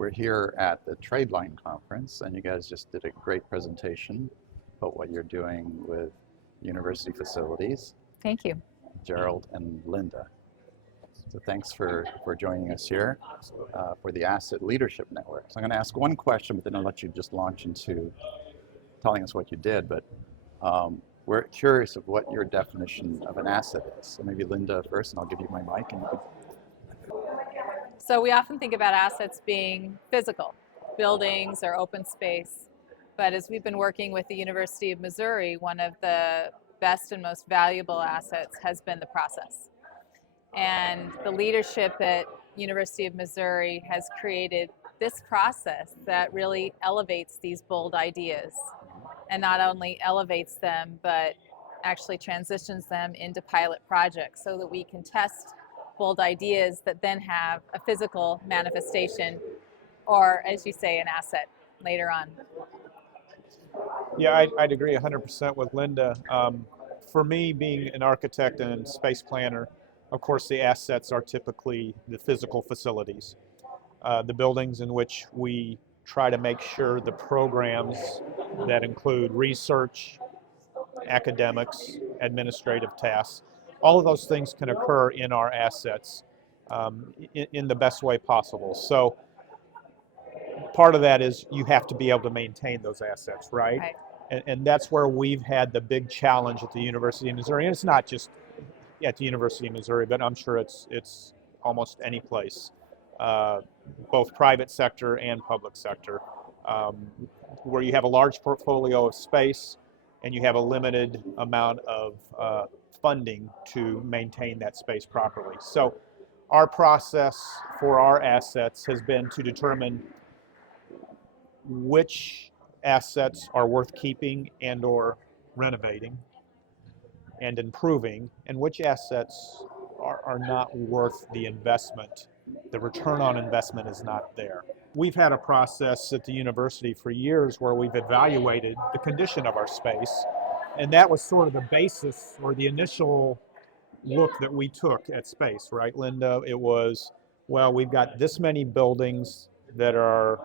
We're here at the Tradeline Conference, and you guys just did a great presentation about what you're doing with university facilities, Thank you. Gerald and Linda. So thanks for joining us here for the Asset Leadership Network. So I'm going to ask one question, but then I'll let you just launch into telling us what you did. But we're curious of what your definition of an asset is. So maybe Linda first, and I'll give you my mic. And you can... So we often think about assets being physical, buildings or open space. But as we've been working with the University of Missouri, one of the best and most valuable assets has been the process. And the leadership at University of Missouri has created this process that really elevates these bold ideas, and not only elevates them, but actually transitions them into pilot projects so that we can test bold ideas that then have a physical manifestation, or as you say, an asset later on. Yeah, I'd agree 100% with Linda. For me, being an architect and space planner, of course the assets are typically the physical facilities, the buildings in which we try to make sure the programs that include research, academics, administrative tasks, all of those things can occur in our assets in the best way possible. So part of that is you have to be able to maintain those assets, right? And that's where we've had the big challenge at the University of Missouri. And it's not just at the University of Missouri, but I'm sure it's almost any place, both private sector and public sector, where you have a large portfolio of space and you have a limited amount of funding to maintain that space properly. So our process for our assets has been to determine which assets are worth keeping and or renovating and improving, and which assets are not worth the investment. The return on investment is not there. We've had a process at the university for years where we've evaluated the condition of our space, and that was sort of the basis or the initial look that we took at space, right, Linda? It was, well, we've got this many buildings that are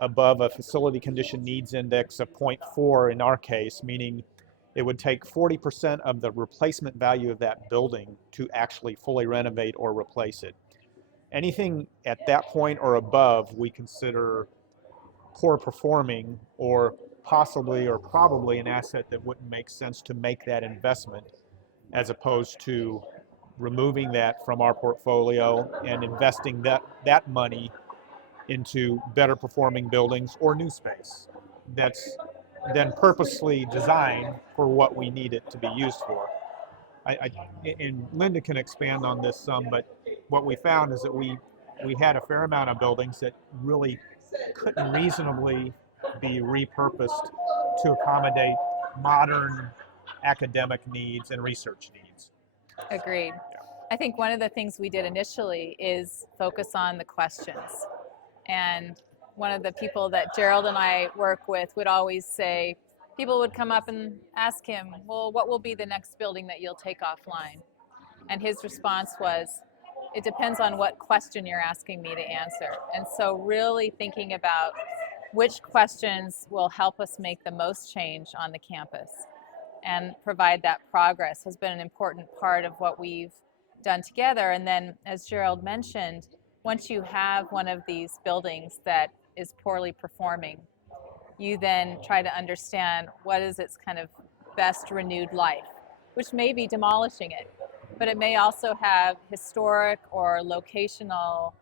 above a facility condition needs index of 0.4 in our case, meaning it would take 40% of the replacement value of that building to actually fully renovate or replace it. Anything at that point or above we consider poor performing, or possibly or probably an asset that wouldn't make sense to make that investment, as opposed to removing that from our portfolio and investing that money into better performing buildings or new space that's then purposely designed for what we need it to be used for. And Linda can expand on this some, but what we found is that we had a fair amount of buildings that really couldn't reasonably be repurposed to accommodate modern academic needs and research needs. Agreed. I think one of the things we did initially is focus on the questions. And one of the people that Gerald and I work with would always say, people would come up and ask him, well, what will be the next building that you'll take offline? And his response was, it depends on what question you're asking me to answer. And so really thinking about which questions will help us make the most change on the campus and provide that progress has been an important part of what we've done together. And then, as Gerald mentioned, once you have one of these buildings that is poorly performing, you then try to understand what is its kind of best renewed life, which may be demolishing it, but it may also have historic or locational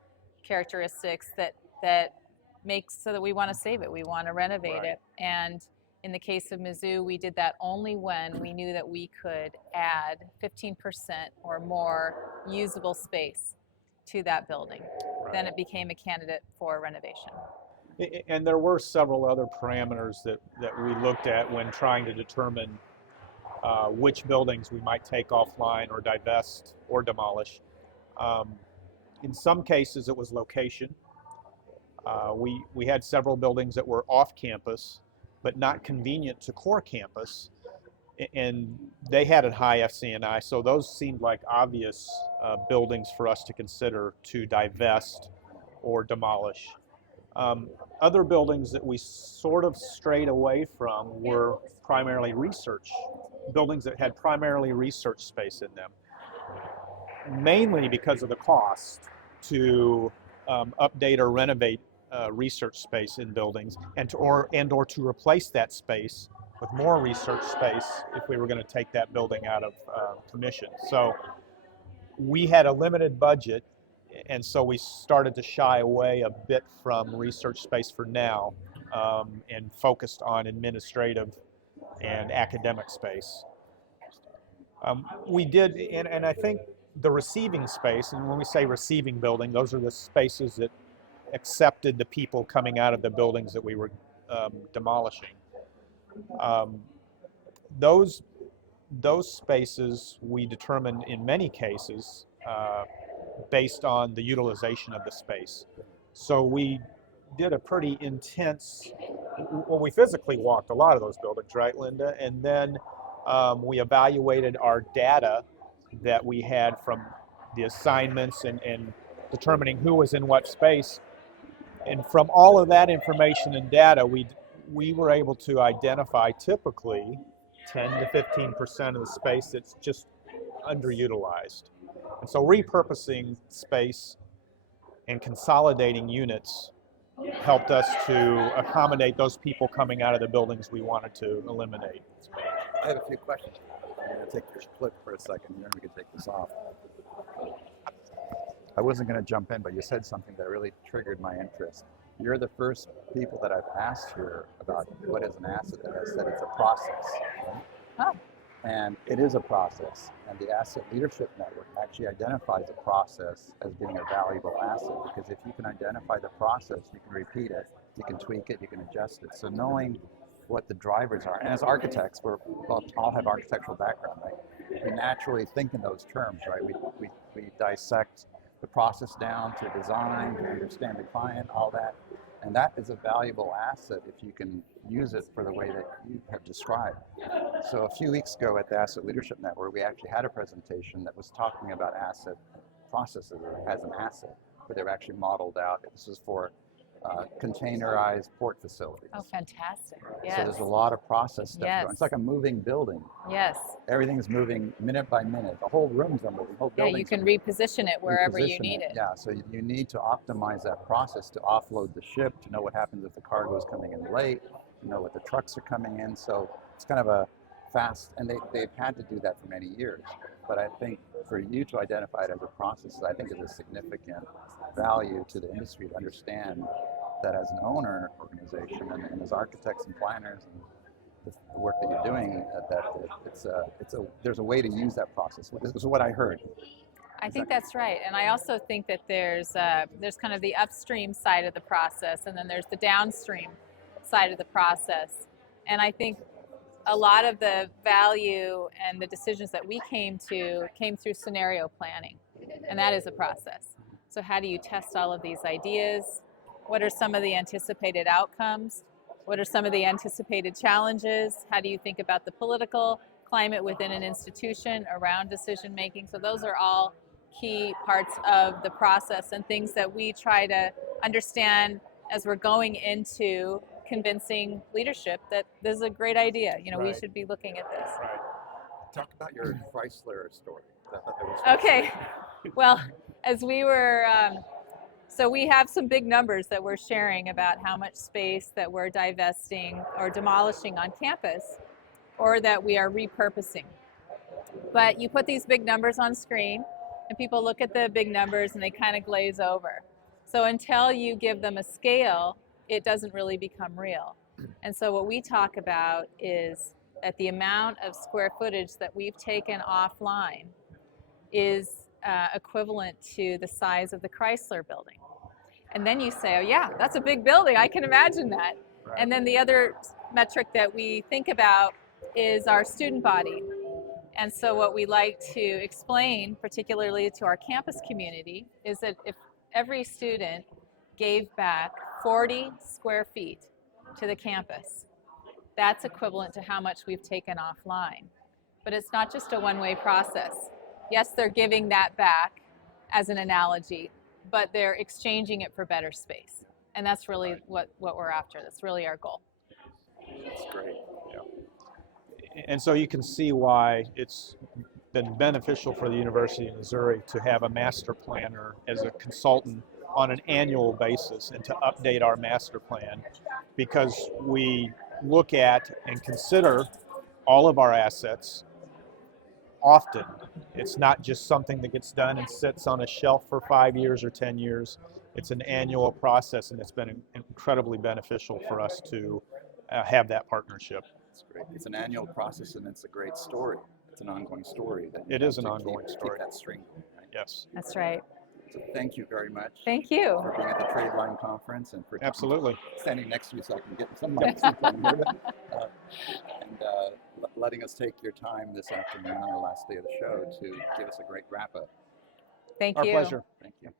characteristics that makes so that we want to save it, we want to renovate it. And in the case of Mizzou, we did that only when we knew that we could add 15% or more usable space to that building. Then it became a candidate for renovation. And there were several other parameters that we looked at when trying to determine which buildings we might take offline or divest or demolish. In some cases it was location. We had several buildings that were off campus but not convenient to core campus, and they had a high FCNI, so those seemed like obvious buildings for us to consider to divest or demolish. Other buildings that we sort of strayed away from were primarily research, buildings that had primarily research space in them, mainly because of the cost to update or renovate research space in buildings, and or to replace that space with more research space if we were going to take that building out of commission. So we had a limited budget, and so we started to shy away a bit from research space for now, and focused on administrative and academic space. We did, and I think the receiving space, and when we say receiving building, those are the spaces that accepted the people coming out of the buildings that we were demolishing. Those spaces we determined in many cases based on the utilization of the space. So we did a pretty intense, well, we physically walked a lot of those buildings, right, Linda? And then we evaluated our data that we had from the assignments and determining who was in what space. And from all of that information and data, we were able to identify typically 10 to 15% of the space that's just underutilized. And so repurposing space and consolidating units helped us to accommodate those people coming out of the buildings we wanted to eliminate. I have a few questions. I'm going to take your clip for a second, and then we can take this off. I wasn't going to jump in, but you said something that really triggered my interest. You're the first people that I've asked here about what is an asset that has said it's a process. Right? Oh. And it is a process. And the Asset Leadership Network actually identifies a process as being a valuable asset, because if you can identify the process, you can repeat it, you can tweak it, you can adjust it. So knowing what the drivers are, and as architects, we all have architectural background, right? We naturally think in those terms, right? We dissect the process down to design, to understand the client, all that. And that is a valuable asset if you can use it for the way that you have described. So a few weeks ago at the Asset Leadership Network, we actually had a presentation that was talking about asset processes as an asset, but they were actually modeled out. This is for containerized port facilities. Oh, fantastic. Yes. So there's a lot of process stuff Yes. going. It's like a moving building. Yes. Everything's moving minute by minute. The whole rooms are moving. The whole Yeah, building's you can moving. reposition it wherever you Reposition need it. Yeah, so you need to optimize that process to offload the ship, to know what happens if the cargo is coming in late, to know what the trucks are coming in. So it's kind of a fast, and they've had to do that for many years. But I think for you to identify it as a process, I think is a significant value to the industry to understand that as an owner organization and as architects and planners and the work that you're doing, there's a way to use that process. This is what I heard. I think that's right, and I also think that there's kind of the upstream side of the process, and then there's the downstream side of the process. And I think a lot of the value and the decisions that we came through scenario planning, and that is a process. So how do you test all of these ideas? What are some of the anticipated outcomes? What are some of the anticipated challenges? How do you think about the political climate within an institution around decision making? So those are all key parts of the process and things that we try to understand as we're going into convincing leadership that this is a great idea. You know, Right. we should be looking at this. Right. Talk about your Chrysler story. I thought that was Okay. Well, as we were, so we have some big numbers that we're sharing about how much space that we're divesting or demolishing on campus, or that we are repurposing. But you put these big numbers on screen, and people look at the big numbers and they kind of glaze over. So until you give them a scale, it doesn't really become real. And so what we talk about is that the amount of square footage that we've taken offline is equivalent to the size of the Chrysler building. And then you say, oh yeah, that's a big building, I can imagine that. Right. And then the other metric that we think about is our student body. And so what we like to explain, particularly to our campus community, is that if every student gave back 40 square feet to the campus, that's equivalent to how much we've taken offline. But it's not just a one-way process. Yes, they're giving that back as an analogy, but they're exchanging it for better space. And that's really Right. what we're after. That's really our goal. That's great. And so you can see why it's been beneficial for the University of Missouri to have a master planner as a consultant on an annual basis and to update our master plan, because we look at and consider all of our assets often. It's not just something that gets done and sits on a shelf for 5 years or 10 years. It's an annual process, and it's been incredibly beneficial for us to have that partnership. It's great. It's an annual process, and it's a great story. It's an ongoing story. That you It have is an to ongoing story. Keep that string. Right? Yes. That's right. So thank you very much. Thank you. For being at the Trade Line Conference and for Absolutely. standing next to me so I can get some mics and letting us take your time this afternoon on the last day of the show to give us a great wrap up. Thank Our you. pleasure. Thank you.